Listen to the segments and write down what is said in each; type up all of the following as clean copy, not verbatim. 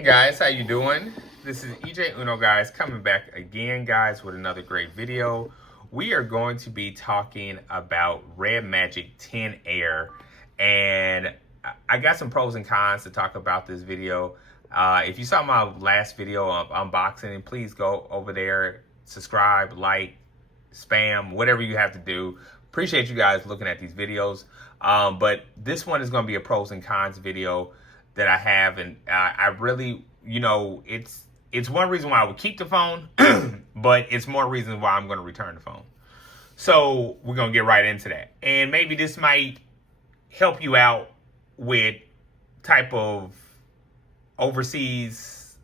Hey guys, how you doing? This is EJ Uno guys coming back again guys with another great video. We are going to be talking about Redmagic 10 Air, and I got some pros and cons to talk about this video. If you saw my last video of unboxing, please go over there, subscribe, like, spam, whatever you have to do. Appreciate you guys looking at these videos. But this one is going to be a pros and cons video that I have, and I really, it's one reason why I would keep the phone, but it's more reasons why I'm going to return the phone. So we're going to get right into that. And maybe this might help you out with type of overseas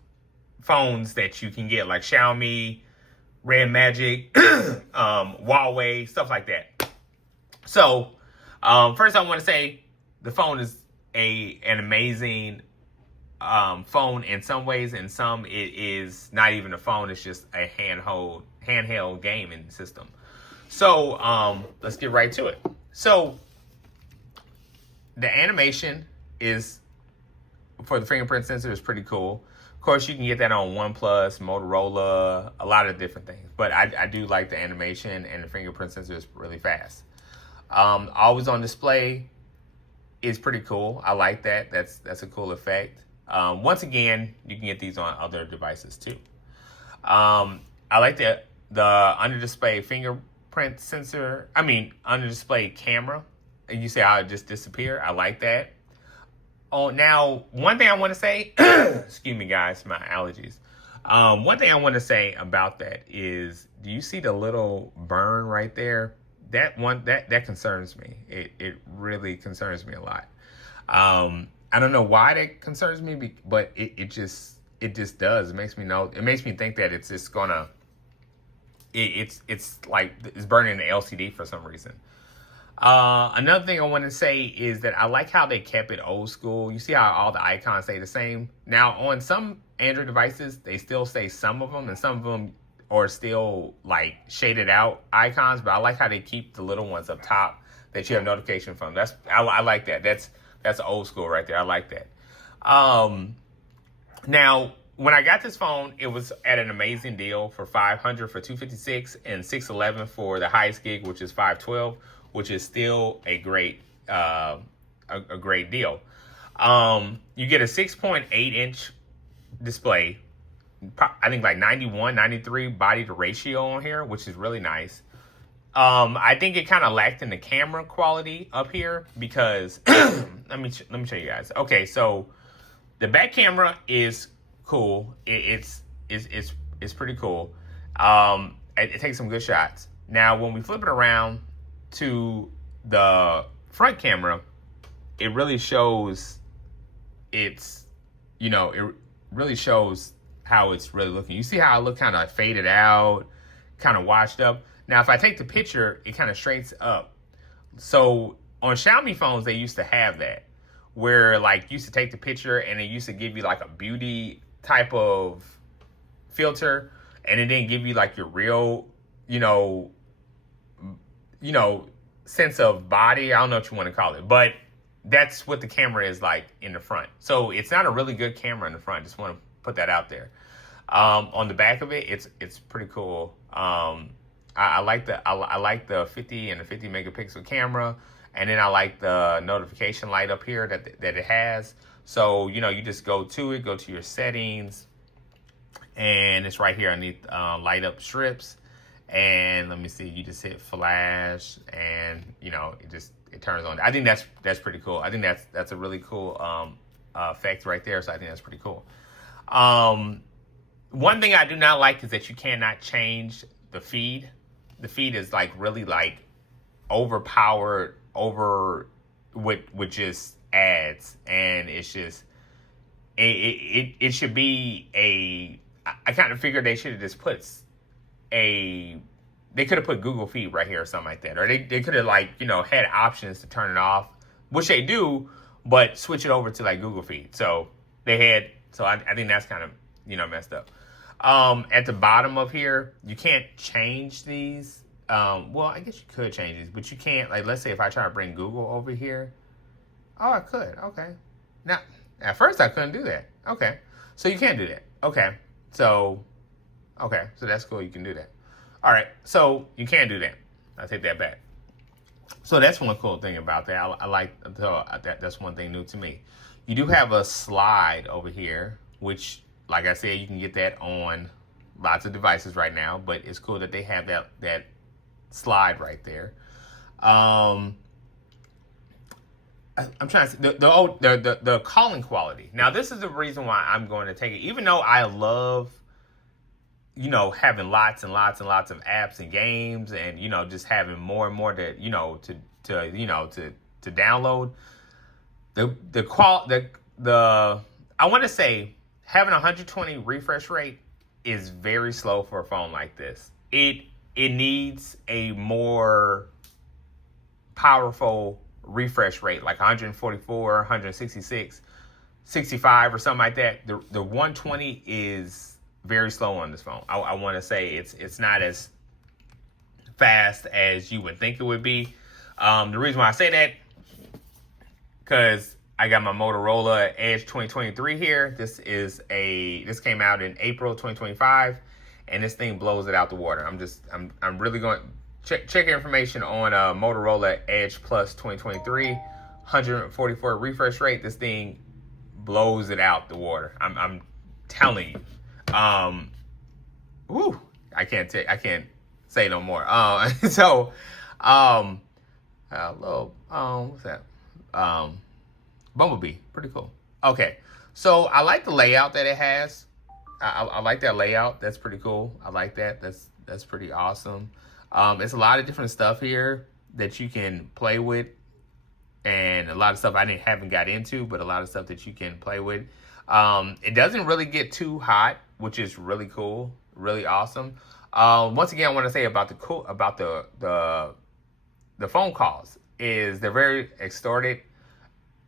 phones that you can get, like Xiaomi, Redmagic, Huawei, stuff like that. So first I want to say the phone is an amazing phone in some ways. In some, it is not even a phone. It's just a handheld gaming system. So let's get right to it. So the animation is for the fingerprint sensor is pretty cool. Of course, you can get that on OnePlus, Motorola, a lot of different things. But I do like the animation, and the fingerprint sensor is really fast. Always on display is pretty cool. I like that. That's a cool effect. Once again, you can get these on other devices too. I like the under display fingerprint sensor. Under display camera. And you say I'll just disappear. I like that. Oh, now one thing I want to say. Excuse me, guys, my allergies. One thing I want to say about that is, do you see the little burn right there? That concerns me. It really concerns me a lot. I don't know why that concerns me, but it just does. It makes me think that it's just gonna it's like it's burning the LCD for some reason. Another thing I want to say is that I like how they kept it old school. You see how all the icons stay the same. Now on some Android devices, they still say some of them, and some of them or still like shaded out icons, but I like how they keep the little ones up top that you have notification from. I like that. That's old school right there. I like that. Now when I got this phone, it was at an amazing deal for $500 for 256 and $611 for the highest gig, which is 512, which is still a great great deal. You get a 6.8 inch display. I think like 91, 93 body to ratio on here, which is really nice. I think it kind of lacked in the camera quality up here because let me show you guys. Okay, so the back camera is cool. It's pretty cool. It takes some good shots. Now when we flip it around to the front camera, it really shows it really shows how it's really looking. You see how I look kind of faded out, kind of washed up. Now, if I take the picture, it kind of straightens up. So on Xiaomi phones, they used to have that, where like you used to take the picture and it used to give you like a beauty type of filter, and it didn't give you like your real, sense of body. I don't know what you want to call it, but that's what the camera is like in the front. So it's not a really good camera in the front. Just want to put that out there. On the back of it, it's pretty cool. I like the 50 and the 50 megapixel camera, and then I like the notification light up here that it has. So you just go to your settings, and it's right here underneath light up strips. And let me see, you just hit flash, and it turns on. I think that's pretty cool. I think that's a really cool effect right there. So I think that's pretty cool. One thing I do not like is that you cannot change the feed. The feed is like really like overpowered with just ads, and it's just it should be I kind of figured they should have just put they could have put Google Feed right here or something like that, or they could have had options to turn it off, which they do, but switch it over to like Google Feed. So I think that's kind of messed up. At the bottom of here, you can't change these. Well, I guess you could change these, but you can't, like, let's say if I try to bring Google over here. Oh, I could. Okay. Now, at first I couldn't do that. Okay. So you can do that. Okay. So that's cool. You can do that. All right. So you can do that. I take that back. So that's one cool thing about that. I like that. That's one thing new to me. You do have a slide over here, which, like I said, you can get that on lots of devices right now. But it's cool that they have that slide right there. I'm trying to see the calling quality. Now, this is the reason why I'm going to take it, even though I love, having lots and lots and lots of apps and games, and just having more and more to download. I want to say having 120 refresh rate is very slow for a phone like this. It needs a more powerful refresh rate, like 144, 166, 65 or something like that. The 120 is very slow on this phone. I want to say it's not as fast as you would think it would be. The reason why I say that, because I got my Motorola Edge 2023 here. This came out in April 2025, and this thing blows it out the water. I'm really going check information on Motorola Edge Plus 2023, 144 refresh rate. This thing blows it out the water. I'm telling you. I can't say no more. Hello. What's that? Bumblebee. Pretty cool. Okay. So I like the layout that it has. I like that layout. That's pretty cool. I like that. That's pretty awesome. It's a lot of different stuff here that you can play with, and a lot of stuff I haven't got into, but a lot of stuff that you can play with. It doesn't really get too hot, which is really cool, really awesome. Once again, I want to say about the phone calls is they're very extorted.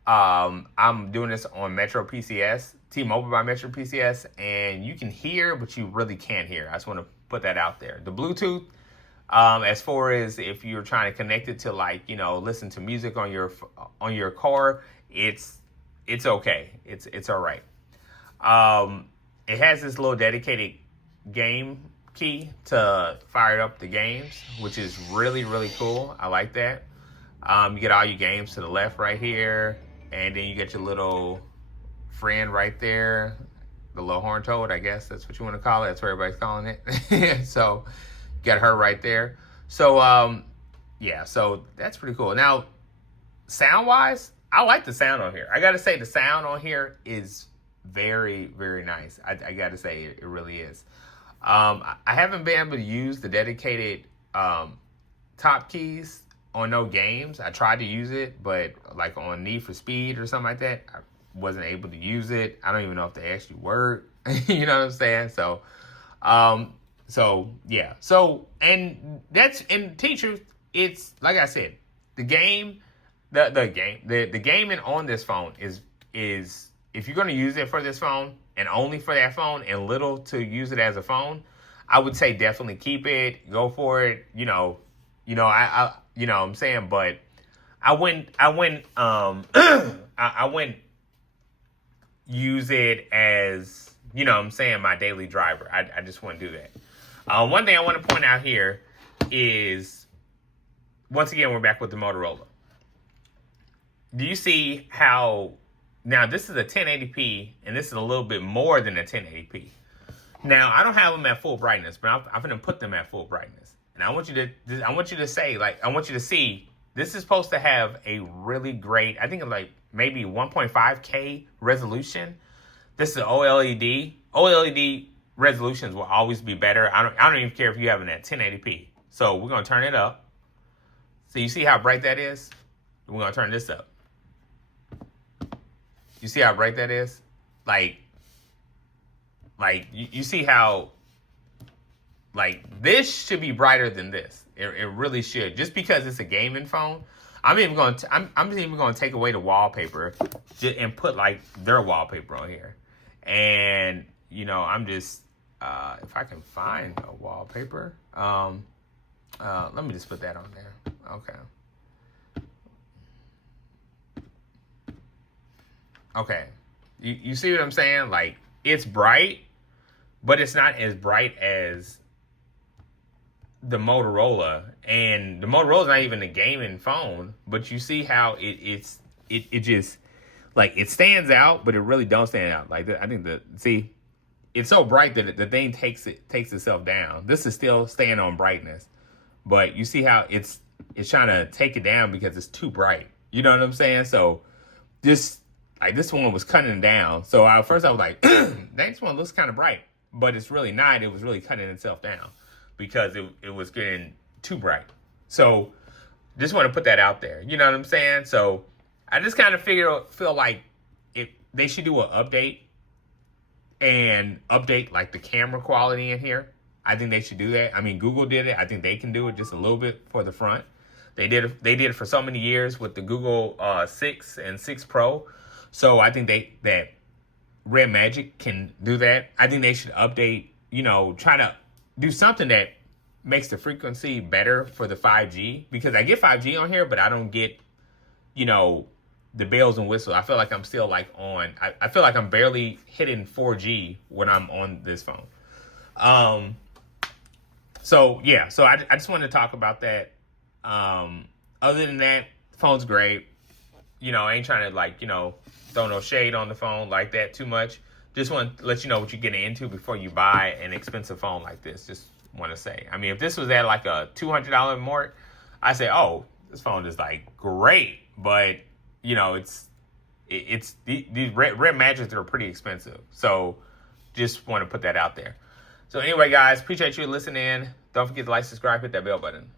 I'm doing this on Metro PCS, T-Mobile by Metro PCS, and you can hear, but you really can't hear. I just want to put that out there. The Bluetooth, as far as if you're trying to connect it to listen to music on your car, it's okay. It's all right. It has this little dedicated game key to fire up the games, which is really, really cool. I like that. You get all your games to the left right here, and then you get your little friend right there, the little horn toad, I guess that's what you want to call it. That's what everybody's calling it. So you got her right there. So so that's pretty cool. Now, sound wise, I like the sound on here. I gotta say the sound on here is very, very nice. I gotta say it really is. I haven't been able to use the dedicated top keys on no games. I tried to use it, but like on Need for Speed or something like that, I wasn't able to use it. I don't even know if they actually work. You know what I'm saying? So, yeah. So, and that's, and teachers, it's like I said, the gaming on this phone is if you're going to use it for this phone and only for that phone and little to use it as a phone, I would say definitely keep it, go for it. I I'm saying, but I wouldn't use it as, I'm saying, my daily driver. I just wouldn't do that. One thing I want to point out here is, once again, we're back with the Motorola. Do you see how, now this is a 1080p, and this is a little bit more than a 1080p. Now, I don't have them at full brightness, but I'm going to put them at full brightness. And I want you to see, this is supposed to have a really great, I think like maybe 1.5K resolution. This is OLED. OLED resolutions will always be better. I don't even care if you have it at 1080p. So we're going to turn it up. So you see how bright that is? We're going to turn this up. You see how bright that is? Like you see how, like, this should be brighter than this. It really should. Just because it's a gaming phone, I'm even going to take away the wallpaper and put like their wallpaper on here. And I'm just if I can find a wallpaper, let me just put that on there. Okay. You see what I'm saying? Like, it's bright, but it's not as bright as the Motorola. And the Motorola's not even a gaming phone, but you see how it just like it stands out, but it really don't stand out. Like I think it's so bright that the thing takes itself down. This is still staying on brightness, but you see how it's trying to take it down because it's too bright. You know what I'm saying? So this one was cutting it down. So first I was like, this one looks kind of bright, but it's really not. It was really cutting itself down because it was getting too bright. So just want to put that out there. You know what I'm saying? So I just kind of feel like they should do an update and update like the camera quality in here. I think they should do that. I mean, Google did it. I think they can do it just a little bit for the front. They did it for so many years with the Google 6 and 6 Pro. So I think that Redmagic can do that. I think they should update, try to do something that makes the frequency better for the 5G, because I get 5G on here, but I don't get, the bells and whistles. I feel like I'm still like I feel like I'm barely hitting 4G when I'm on this phone. So I just wanted to talk about that. Other than that, the phone's great. I ain't trying to throw no shade on the phone like that too much. Just want to let you know what you're getting into before you buy an expensive phone like this. Just want to say, I mean, if this was at like a $200 mark, I say, oh, this phone is like great, but it's these Redmagics are pretty expensive. So just want to put that out there. So anyway, guys, appreciate you listening. Don't forget to like, subscribe, hit that bell button.